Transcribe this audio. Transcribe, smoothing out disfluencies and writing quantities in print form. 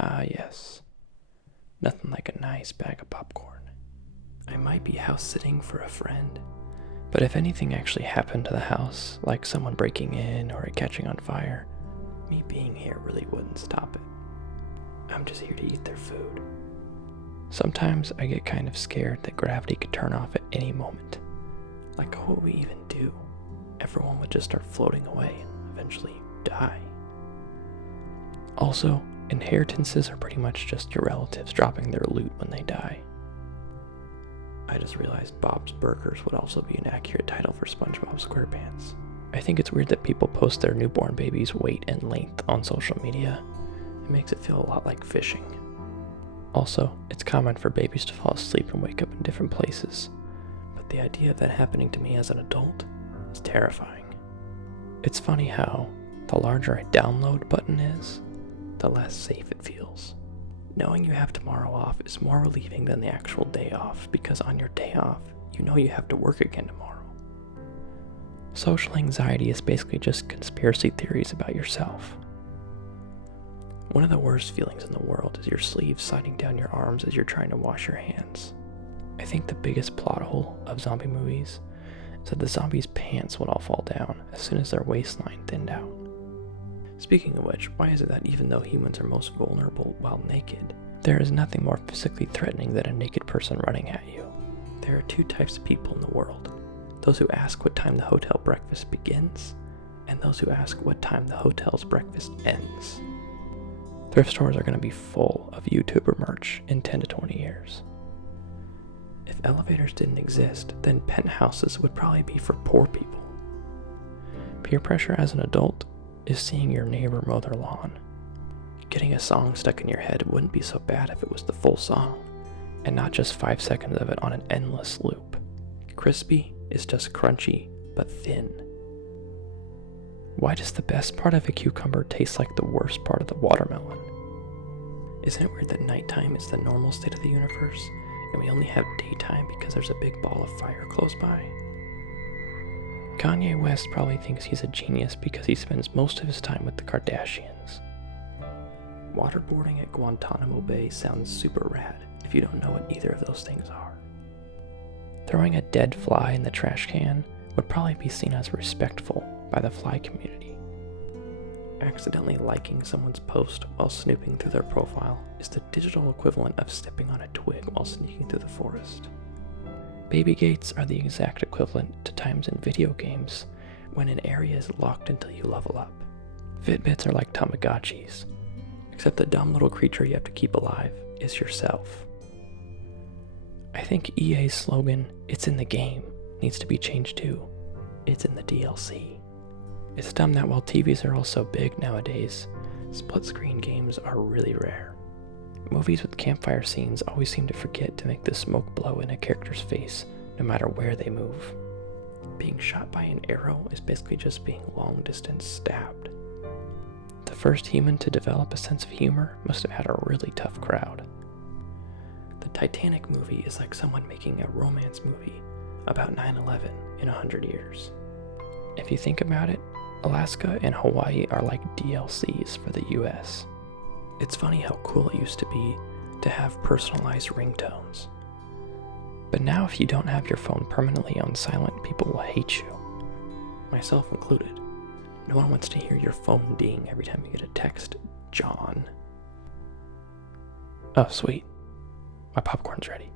Ah, yes. Nothing like a nice bag of popcorn. I might be house sitting for a friend, but if anything actually happened to the house, like someone breaking in or it catching on fire, me being here really wouldn't stop it. I'm just here to eat their food. Sometimes I get kind of scared that gravity could turn off at any moment. Like, what would we even do? Everyone would just start floating away and eventually die. Also, inheritances are pretty much just your relatives dropping their loot when they die. I just realized Bob's Burgers would also be an accurate title for SpongeBob SquarePants. I think it's weird that people post their newborn baby's weight and length on social media. It makes it feel a lot like fishing. Also, it's common for babies to fall asleep and wake up in different places, but the idea of that happening to me as an adult is terrifying. It's funny how the larger a download button is, the less safe it feels. Knowing you have tomorrow off is more relieving than the actual day off, because on your day off, you know you have to work again tomorrow. Social anxiety is basically just conspiracy theories about yourself. One of the worst feelings in the world is your sleeves sliding down your arms as you're trying to wash your hands. I think the biggest plot hole of zombie movies is that the zombies' pants would all fall down as soon as their waistline thinned out. Speaking of which, why is it that even though humans are most vulnerable while naked, there is nothing more physically threatening than a naked person running at you? There are two types of people in the world: those who ask what time the hotel breakfast begins, and those who ask what time the hotel's breakfast ends. Thrift stores are going to be full of YouTuber merch in 10 to 20 years. If elevators didn't exist, then penthouses would probably be for poor people. Peer pressure as an adult is seeing your neighbor mow their lawn. Getting a song stuck in your head wouldn't be so bad if it was the full song, and not just 5 seconds of it on an endless loop. Crispy is just crunchy, but thin. Why does the best part of a cucumber taste like the worst part of the watermelon? Isn't it weird that nighttime is the normal state of the universe, and we only have daytime because there's a big ball of fire close by? Kanye West probably thinks he's a genius because he spends most of his time with the Kardashians. Waterboarding at Guantanamo Bay sounds super rad if you don't know what either of those things are. Throwing a dead fly in the trash can would probably be seen as respectful by the fly community. Accidentally liking someone's post while snooping through their profile is the digital equivalent of stepping on a twig while sneaking through the forest. Baby gates are the exact equivalent to times in video games when an area is locked until you level up. Fitbits are like Tamagotchis, except the dumb little creature you have to keep alive is yourself. I think EA's slogan, "It's in the game," needs to be changed too. It's in the DLC. It's dumb that while TVs are all so big nowadays, split-screen games are really rare. Movies with campfire scenes always seem to forget to make the smoke blow in a character's face, no matter where they move. Being shot by an arrow is basically just being long-distance stabbed. The first human to develop a sense of humor must have had a really tough crowd. The Titanic movie is like someone making a romance movie about 9/11 in 100 years. If you think about it, Alaska and Hawaii are like DLCs for the US. It's funny how cool it used to be to have personalized ringtones. But now if you don't have your phone permanently on silent, people will hate you. Myself included. No one wants to hear your phone ding every time you get a text, John. Oh, sweet. My popcorn's ready.